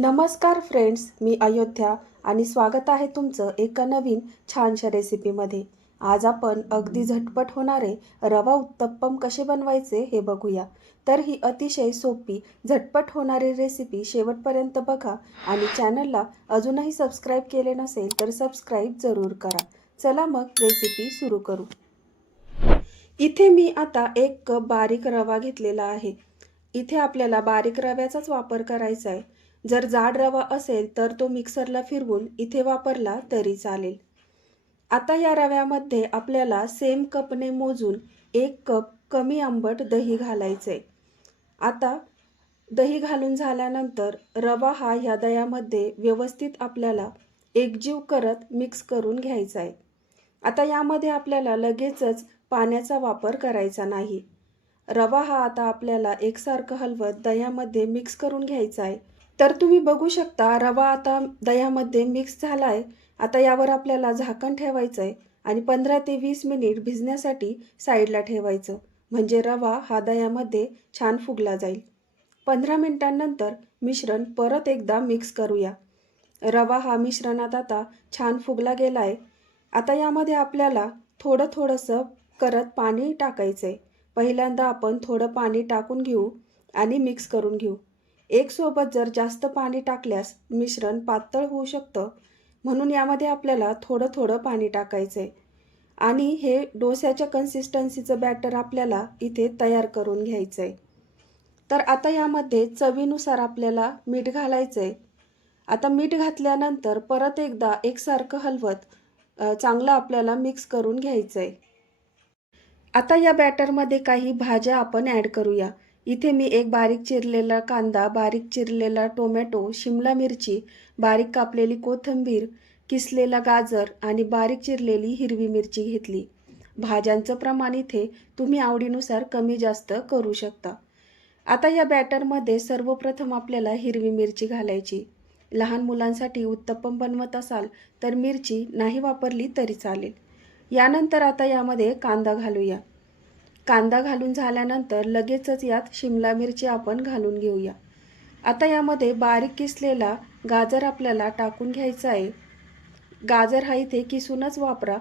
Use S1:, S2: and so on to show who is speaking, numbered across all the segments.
S1: नमस्कार फ्रेंड्स मी अयोध्या आणि स्वागत आहे तुमचं एका नवीन छानशा रेसिपीमध्ये. आज आपण अगदी झटपट होणारे रवा उत्तप्पम कसे बनवायचे हे बघूया. तर ही अतिशय सोपी झटपट होणारी रेसिपी शेवटपर्यंत बघा आणि चॅनलला अजूनही सबस्क्राईब केले नसेल तर सबस्क्राईब जरूर करा. चला मग रेसिपी सुरू करू. इथे मी आता एक कप बारीक रवा घेतलेला आहे. इथे आपल्याला बारीक रव्याचाच वापर करायचा आहे. जर जाड रवा असेल तर तो मिक्सरला फिरवून इथे वापरला तरी चालेल. आता या रव्यामध्ये आपल्याला सेम कपने मोजून एक कप कमी आंबट दही घालायचे. आता दही घालून झाल्यानंतर रवा हा ह्या दह्यामध्ये व्यवस्थित आपल्याला एकजीव करत मिक्स करून घ्यायचा आहे. आता यामध्ये आपल्याला लगेचच पाण्याचा वापर करायचा नाही. रवा हा आता आपल्याला एकसारखं हलवत दह्यामध्ये मिक्स करून घ्यायचा आहे. तर तुम्ही बघू शकता रवा आता दह्यामध्ये मिक्स झाला आहे आता यावर आपल्याला झाकण ठेवायचं आहे आणि पंधरा ते वीस मिनिट भिजण्यासाठी साईडला ठेवायचं. म्हणजे रवा हा दह्यामध्ये छान फुगला जाईल. पंधरा मिनिटांनंतर मिश्रण परत एकदा मिक्स करूया. रवा हा मिश्रणात आता छान फुगला गेला आहे आता यामध्ये आपल्याला थोडं थोडंसं करत पाणी टाकायचं आहे पहिल्यांदा आपण थोडं पाणी टाकून घेऊ आणि मिक्स करून घेऊ. एकसोबत जर जास्त पाणी टाकल्यास मिश्रण पातळ होऊ शकतं. म्हणून यामध्ये आपल्याला थोडं थोडं पाणी टाकायचं आहे आणि हे डोस्याच्या कन्सिस्टन्सीचं बॅटर आपल्याला इथे तयार करून घ्यायचं आहे तर आता यामध्ये चवीनुसार आपल्याला मीठ घालायचं आहे आता मीठ घातल्यानंतर परत एकदा एकसारखं हलवत चांगलं आपल्याला मिक्स करून घ्यायचं आहे आता या बॅटरमध्ये काही भाज्या आपण ॲड करूया. इथे मी एक बारीक चिरलेला कांदा बारीक चिरलेला टोमॅटो शिमला मिरची बारीक कापलेली कोथिंबीर किसलेला गाजर आणि बारीक चिरलेली हिरवी मिरची घेतली. भाज्यांचं प्रमाण इथे तुम्ही आवडीनुसार कमी जास्त करू शकता. आता या बॅटरमध्ये सर्वप्रथम आपल्याला हिरवी मिरची घालायची. लहान मुलांसाठी उत्तप्पम बनवत असाल तर मिरची नाही वापरली तरी चालेल. यानंतर आता यामध्ये कांदा घालूया. कांदा घालून झाल्यानंतर लगेचच यात शिमला मिरची आपण घालून घेऊया. आता यामध्ये बारीक किसलेला गाजर आपल्याला टाकून घ्यायचा आहे. गाजर हा इथे किसूनच वापरा.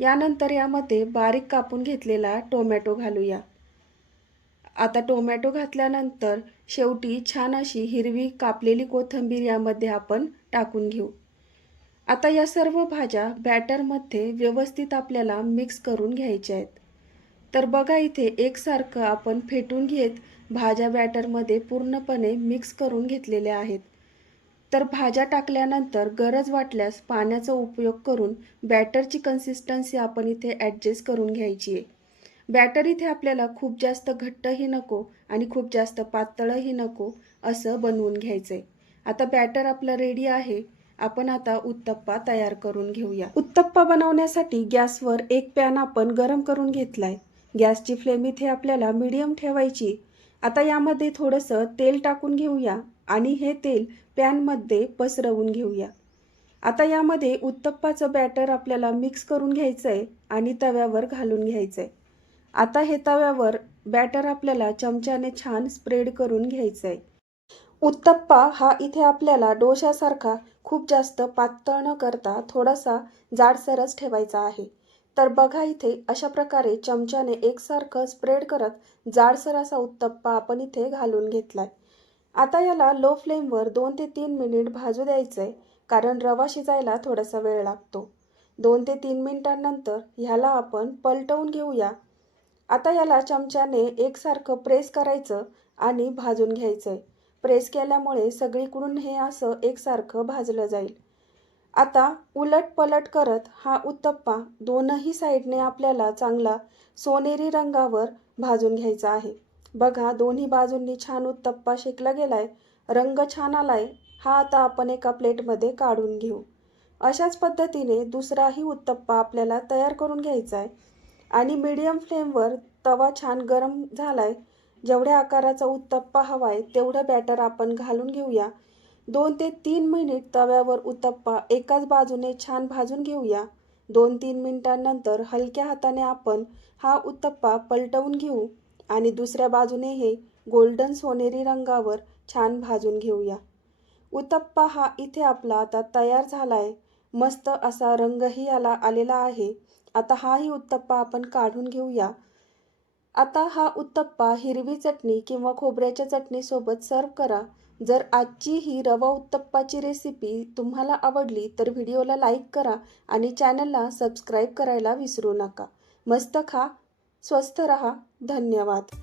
S1: यानंतर यामध्ये बारीक कापून घेतलेला टोमॅटो घालूया. आता टोमॅटो घातल्यानंतर शेवटी छान अशी हिरवी कापलेली कोथिंबीर यामध्ये आपण टाकून घेऊ. आता या सर्व भाज्या बॅटरमध्ये व्यवस्थित आपल्याला मिक्स करून घ्यायच्या आहेत. तर बघा इथे एकसारखं आपण फेटून घेत भाज्या बॅटरमध्ये पूर्णपणे मिक्स करून घेतलेल्या आहेत. तर भाज्या टाकल्यानंतर गरज वाटल्यास पाण्याचा उपयोग करून बॅटरची कन्सिस्टन्सी आपण इथे ॲडजस्ट करून घ्यायची आहे. बॅटर इथे आपल्याला खूप जास्त घट्टही नको आणि खूप जास्त पातळही नको असं बनवून घ्यायचं आहे आता बॅटर आपलं रेडी आहे. आपण आता उत्तप्पा तयार करून घेऊया. उत्तप्पा बनवण्यासाठी गॅसवर एक पॅन आपण गरम करून घेतलाय. गॅसची फ्लेम इथे आपल्याला मीडियम ठेवायची. आता यामध्ये थोडंसं तेल टाकून घेऊया आणि हे तेल पॅनमध्ये पसरवून घेऊया. आता यामध्ये उत्तप्पाचं बॅटर आपल्याला मिक्स करून घ्यायचं आहे आणि तव्यावर घालून घ्यायचं आहे आता हे तव्यावर बॅटर आपल्याला चमच्याने छान स्प्रेड करून घ्यायचं आहे उत्तप्पा हा इथे आपल्याला डोशासारखा खूप जास्त पातळ न करता थोडासा जाडसरच ठेवायचा आहे. तर बघा इथे अशा प्रकारे चमच्याने एकसारखं स्प्रेड करत जाडसर असा उत्तप्पा आपण इथे घालून घेतलाय. आता याला लो फ्लेमवर दोन ते तीन मिनिट भाजू द्यायचं आहे कारण रवा शिजायला थोडासा वेळ लागतो. दोन ते तीन मिनिटांनंतर ह्याला आपण पलटवून घेऊया. आता याला चमच्याने एकसारखं प्रेस करायचं आणि भाजून घ्यायचं आहे प्रेस केल्यामुळे सगळीकडून हे असं एकसारखं भाजलं जाईल. आता उलट पलट करत हा उत्तप्पा दोनही साईडने आपल्याला चांगला सोनेरी रंगावर भाजून घ्यायचा आहे. बघा दोन्ही बाजूंनी छान उत्तप्पा शेकला गेलाय. रंग छान आलाय. हा आता आपण एका प्लेटमध्ये काढून घेऊ. अशाच पद्धतीने दुसराही उत्तप्पा आपल्याला तयार करून घ्यायचा आहे आणि मीडियम फ्लेमवर तवा छान गरम झालाय. जेवढ्या आकाराचा उत्तप्पा हवाय तेवढं बॅटर आपण घालून घेऊया. दोन ते तीन मिनिट तव्यावर उत्तप्पा एकाच बाजूने छान भाजून घेऊया. दोन तीन मिनिटांनंतर हलक्या हाताने आपण हा उत्तप्पा पलटवून घेऊ आणि दुसऱ्या बाजूने हे गोल्डन सोनेरी रंगावर छान भाजून घेऊया. उत्तप्पा हा इथे आपला आता तयार झाला आहे मस्त असा रंगही याला आलेला आहे. आता हाही उत्तप्पा आपण काढून घेऊया. आता हा उत्तप्पा हिरवी चटणी किंवा खोबऱ्याच्या चटणीसोबत सर्व करा. जर आजची ही रवा उत्तप्पाची रेसिपी तुम्हाला आवडली तर व्हिडिओला लाईक करा आणि चॅनलला सबस्क्राईब करायला विसरू नका. मस्त खा स्वस्थ रहा. धन्यवाद.